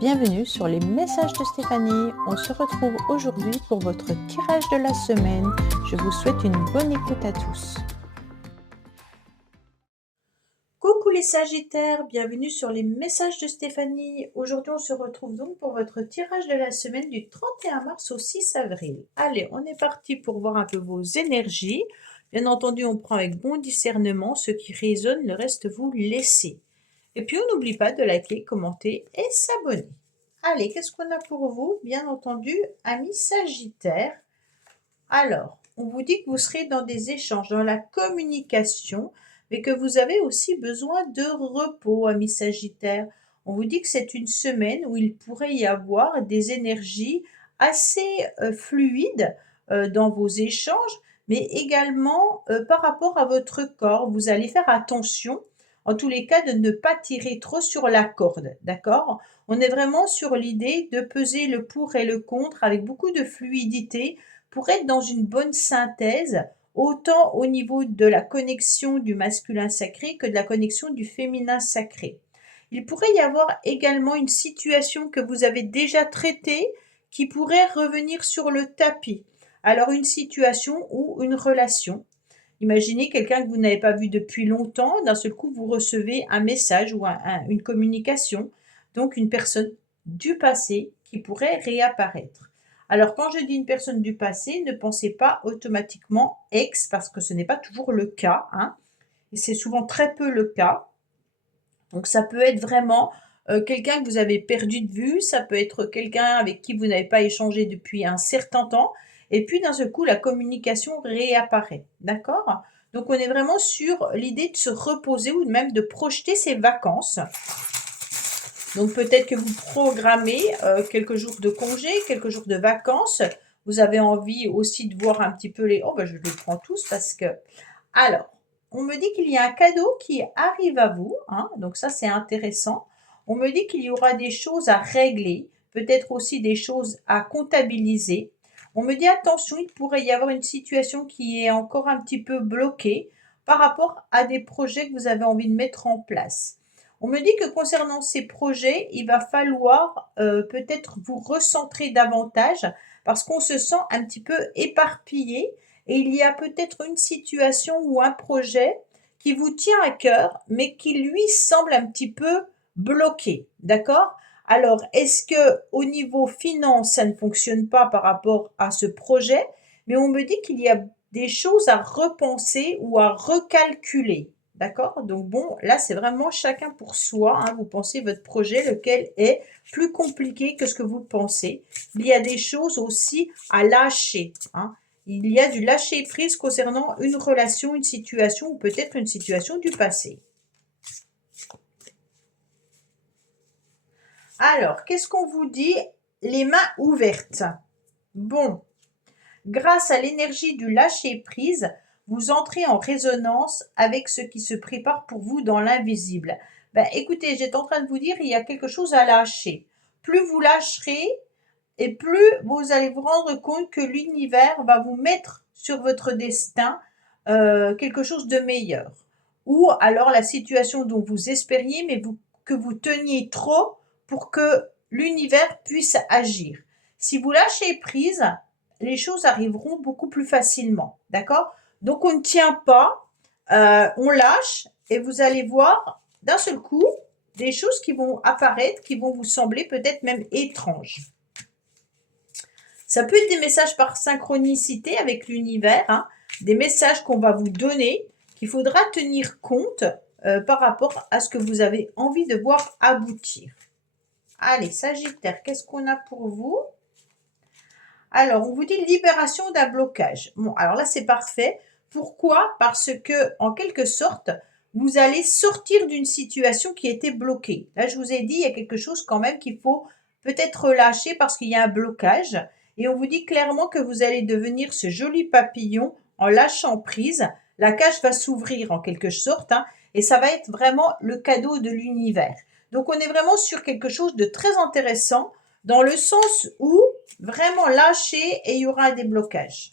Bienvenue sur les messages de Stéphanie. On se retrouve aujourd'hui pour votre tirage de la semaine. Je vous souhaite une bonne écoute à tous. Coucou les Sagittaires, bienvenue sur les messages de Stéphanie. Aujourd'hui, on se retrouve donc pour votre tirage de la semaine du 31 mars au 6 avril. Allez, on est parti pour voir un peu vos énergies. Bien entendu, on prend avec bon discernement ce qui résonne, le reste vous laissez. Et puis, on n'oublie pas de liker, commenter et s'abonner. Allez, qu'est-ce qu'on a pour vous? Bien entendu, amis Sagittaires. Alors, on vous dit que vous serez dans des échanges, dans la communication, mais que vous avez aussi besoin de repos, amis Sagittaires. On vous dit que c'est une semaine où il pourrait y avoir des énergies assez fluides dans vos échanges, mais également par rapport à votre corps. Vous allez faire attention, en tous les cas, de ne pas tirer trop sur la corde, d'accord? On est vraiment sur l'idée de peser le pour et le contre avec beaucoup de fluidité pour être dans une bonne synthèse, autant au niveau de la connexion du masculin sacré que de la connexion du féminin sacré. Il pourrait y avoir également une situation que vous avez déjà traitée qui pourrait revenir sur le tapis. Alors une situation ou une relation. Imaginez quelqu'un que vous n'avez pas vu depuis longtemps, d'un seul coup vous recevez un message ou une communication, donc une personne du passé qui pourrait réapparaître. Alors quand je dis une personne du passé, ne pensez pas automatiquement ex, parce que ce n'est pas toujours le cas, hein, et c'est souvent très peu le cas. Donc ça peut être vraiment quelqu'un que vous avez perdu de vue, ça peut être quelqu'un avec qui vous n'avez pas échangé depuis un certain temps, et puis d'un seul coup la communication réapparaît, d'accord? Donc on est vraiment sur l'idée de se reposer ou même de projeter ses vacances. Donc peut-être que vous programmez quelques jours de congé, quelques jours de vacances. Vous avez envie aussi de voir un petit peu les... Oh, ben je les prends tous parce que... Alors, on me dit qu'il y a un cadeau qui arrive à vous, hein, donc ça c'est intéressant. On me dit qu'il y aura des choses à régler, peut-être aussi des choses à comptabiliser. On me dit attention, il pourrait y avoir une situation qui est encore un petit peu bloquée par rapport à des projets que vous avez envie de mettre en place. On me dit que concernant ces projets, il va falloir peut-être vous recentrer davantage parce qu'on se sent un petit peu éparpillé et il y a peut-être une situation ou un projet qui vous tient à cœur, mais qui lui semble un petit peu bloqué. D'accord? Alors, est-ce que au niveau finance, ça ne fonctionne pas par rapport à ce projet? Mais on me dit qu'il y a des choses à repenser ou à recalculer. D'accord? Donc bon, là, c'est vraiment chacun pour soi, hein. Vous pensez votre projet, lequel est plus compliqué que ce que vous pensez. Il y a des choses aussi à lâcher, hein. Il y a du lâcher prise concernant une relation, une situation ou peut-être une situation du passé. Alors, qu'est-ce qu'on vous dit? Les mains ouvertes. Bon, grâce à l'énergie du lâcher prise, vous entrez en résonance avec ce qui se prépare pour vous dans l'invisible. Ben, écoutez, j'étais en train de vous dire, il y a quelque chose à lâcher. Plus vous lâcherez, et plus vous allez vous rendre compte que l'univers va vous mettre sur votre destin quelque chose de meilleur. Ou alors la situation dont vous espériez, mais que vous teniez trop pour que l'univers puisse agir. Si vous lâchez prise, les choses arriveront beaucoup plus facilement. D'accord? Donc on ne tient pas, on lâche et vous allez voir d'un seul coup des choses qui vont apparaître, qui vont vous sembler peut-être même étranges. Ça peut être des messages par synchronicité avec l'univers, hein, des messages qu'on va vous donner, qu'il faudra tenir compte par rapport à ce que vous avez envie de voir aboutir. Allez, Sagittaire, qu'est-ce qu'on a pour vous? Alors, on vous dit libération d'un blocage. Bon, alors là, c'est parfait. Pourquoi? Parce que, en quelque sorte, vous allez sortir d'une situation qui était bloquée. Là, je vous ai dit, il y a quelque chose quand même qu'il faut peut-être relâcher parce qu'il y a un blocage. Et on vous dit clairement que vous allez devenir ce joli papillon en lâchant prise. La cage va s'ouvrir en quelque sorte, hein, et ça va être vraiment le cadeau de l'univers. Donc, on est vraiment sur quelque chose de très intéressant dans le sens où vraiment lâcher et il y aura un déblocage.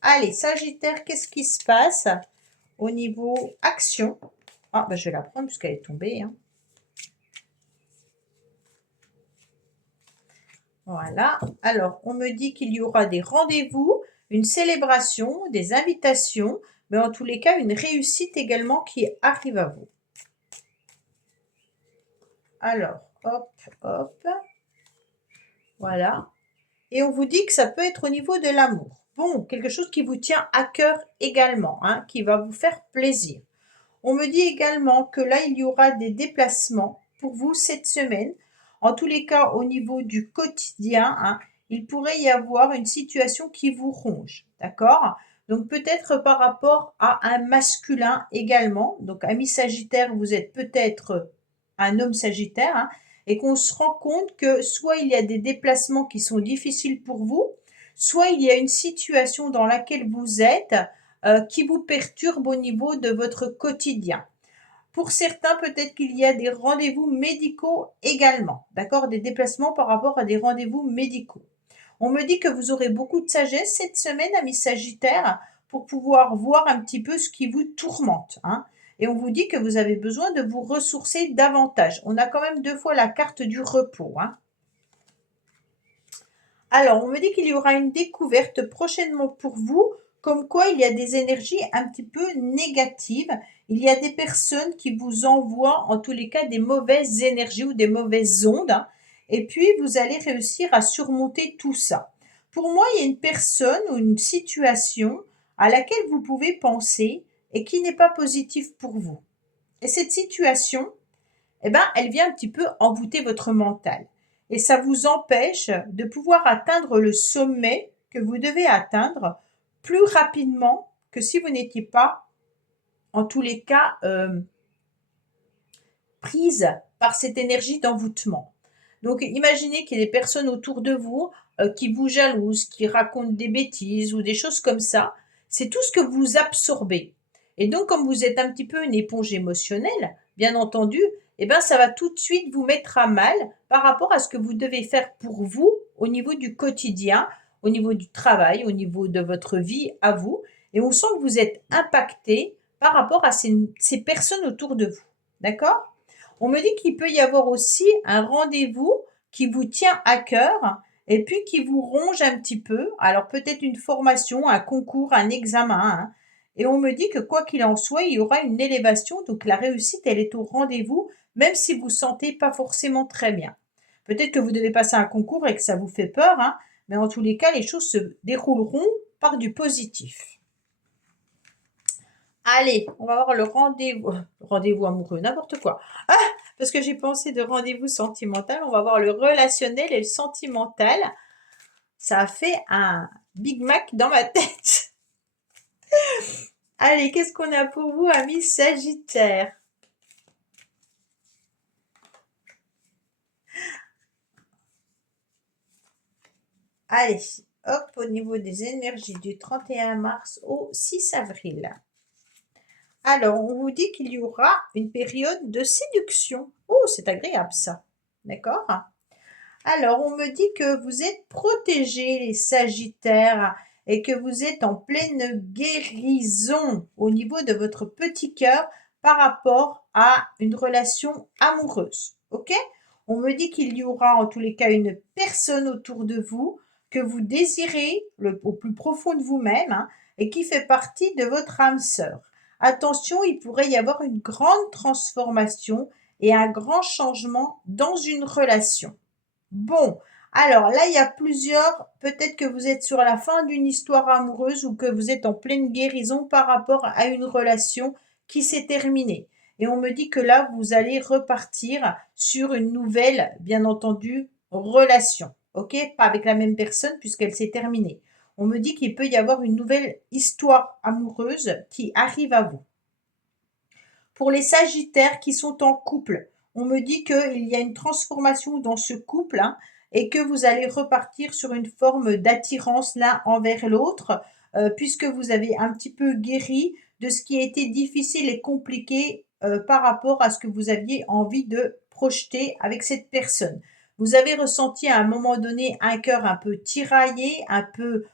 Allez, Sagittaire, qu'est-ce qui se passe au niveau action? Ah, ben je vais la prendre puisqu'elle est tombée, hein. Voilà. Alors, on me dit qu'il y aura des rendez-vous, une célébration, des invitations, mais en tous les cas, une réussite également qui arrive à vous. Alors, hop, hop. Voilà. Et on vous dit que ça peut être au niveau de l'amour. Bon, quelque chose qui vous tient à cœur également, hein, qui va vous faire plaisir. On me dit également que là, il y aura des déplacements pour vous cette semaine. En tous les cas, au niveau du quotidien, hein, il pourrait y avoir une situation qui vous ronge. D'accord? Donc peut-être par rapport à un masculin également. Donc ami Sagittaire, vous êtes peut-être un homme Sagittaire, hein, et qu'on se rend compte que soit il y a des déplacements qui sont difficiles pour vous, soit il y a une situation dans laquelle vous êtes qui vous perturbe au niveau de votre quotidien. Pour certains, peut-être qu'il y a des rendez-vous médicaux également, d'accord? Des déplacements par rapport à des rendez-vous médicaux. On me dit que vous aurez beaucoup de sagesse cette semaine, amis Sagittaire, pour pouvoir voir un petit peu ce qui vous tourmente, hein. Et on vous dit que vous avez besoin de vous ressourcer davantage. On a quand même 2 fois la carte du repos, hein. Alors, on me dit qu'il y aura une découverte prochainement pour vous, comme quoi il y a des énergies un petit peu négatives. Il y a des personnes qui vous envoient, en tous les cas, des mauvaises énergies ou des mauvaises ondes, hein. Et puis, vous allez réussir à surmonter tout ça. Pour moi, il y a une personne ou une situation à laquelle vous pouvez penser et qui n'est pas positive pour vous. Et cette situation, eh ben, elle vient un petit peu embouter votre mental. Et ça vous empêche de pouvoir atteindre le sommet que vous devez atteindre plus rapidement que si vous n'étiez pas, en tous les cas, prise par cette énergie d'envoûtement. Donc, imaginez qu'il y ait des personnes autour de vous qui vous jalousent, qui racontent des bêtises ou des choses comme ça. C'est tout ce que vous absorbez. Et donc, comme vous êtes un petit peu une éponge émotionnelle, bien entendu, eh ben, ça va tout de suite vous mettre à mal par rapport à ce que vous devez faire pour vous au niveau du quotidien, au niveau du travail, au niveau de votre vie à vous. Et on sent que vous êtes impacté par rapport à ces personnes autour de vous. D'accord? On me dit qu'il peut y avoir aussi un rendez-vous qui vous tient à cœur et puis qui vous ronge un petit peu. Alors peut-être une formation, un concours, un examen, hein. Et on me dit que quoi qu'il en soit, il y aura une élévation. Donc la réussite, elle est au rendez-vous, même si vous ne sentez pas forcément très bien. Peut-être que vous devez passer un concours et que ça vous fait peur, hein, mais en tous les cas, les choses se dérouleront par du positif. Allez, on va voir le rendez-vous. Rendez-vous amoureux, n'importe quoi. Ah, parce que j'ai pensé de rendez-vous sentimental. On va voir le relationnel et le sentimental. Ça a fait un Big Mac dans ma tête. Allez, qu'est-ce qu'on a pour vous, amis Sagittaire? Allez, hop, au niveau des énergies du 31 mars au 6 avril. Alors, on vous dit qu'il y aura une période de séduction. Oh, c'est agréable ça. D'accord? Alors, on me dit que vous êtes protégés, les Sagittaires, et que vous êtes en pleine guérison au niveau de votre petit cœur par rapport à une relation amoureuse. OK? On me dit qu'il y aura en tous les cas une personne autour de vous que vous désirez au plus profond de vous-même, hein, et qui fait partie de votre âme sœur. Attention, il pourrait y avoir une grande transformation et un grand changement dans une relation. Bon, alors là, il y a plusieurs, peut-être que vous êtes sur la fin d'une histoire amoureuse ou que vous êtes en pleine guérison par rapport à une relation qui s'est terminée. Et on me dit que là, vous allez repartir sur une nouvelle, bien entendu, relation. OK? Pas avec la même personne puisqu'elle s'est terminée. On me dit qu'il peut y avoir une nouvelle histoire amoureuse qui arrive à vous. Pour les Sagittaires qui sont en couple, on me dit qu'il y a une transformation dans ce couple, hein, et que vous allez repartir sur une forme d'attirance l'un envers l'autre, puisque vous avez un petit peu guéri de ce qui a été difficile et compliqué par rapport à ce que vous aviez envie de projeter avec cette personne. Vous avez ressenti à un moment donné un cœur un peu tiraillé, un peu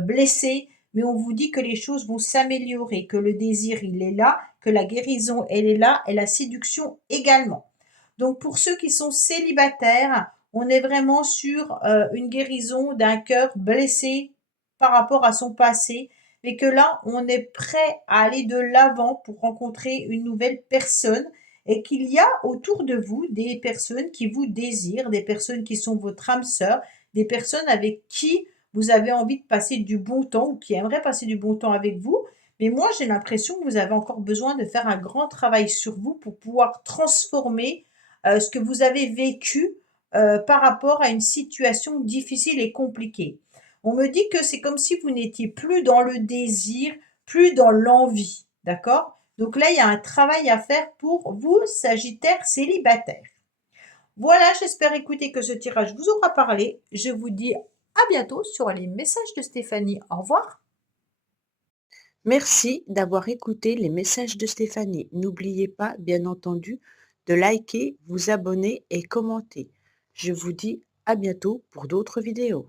blessé, mais on vous dit que les choses vont s'améliorer, que le désir, il est là, que la guérison, elle est là, et la séduction également. Donc pour ceux qui sont célibataires, On est vraiment sur une guérison d'un cœur blessé par rapport à son passé, mais que là, on est prêt à aller de l'avant pour rencontrer une nouvelle personne et qu'il y a autour de vous des personnes qui vous désirent, des personnes qui sont votre âme sœur, des personnes avec qui vous avez envie de passer du bon temps ou qui aimeraient passer du bon temps avec vous. Mais moi, j'ai l'impression que vous avez encore besoin de faire un grand travail sur vous pour pouvoir transformer ce que vous avez vécu par rapport à une situation difficile et compliquée. On me dit que c'est comme si vous n'étiez plus dans le désir, plus dans l'envie, d'accord? Donc là, il y a un travail à faire pour vous, Sagittaire célibataire. Voilà, j'espère écouter que ce tirage vous aura parlé. Je vous dis à bientôt sur les messages de Stéphanie. Au revoir. Merci d'avoir écouté les messages de Stéphanie. N'oubliez pas, bien entendu, de liker, vous abonner et commenter. Je vous dis à bientôt pour d'autres vidéos.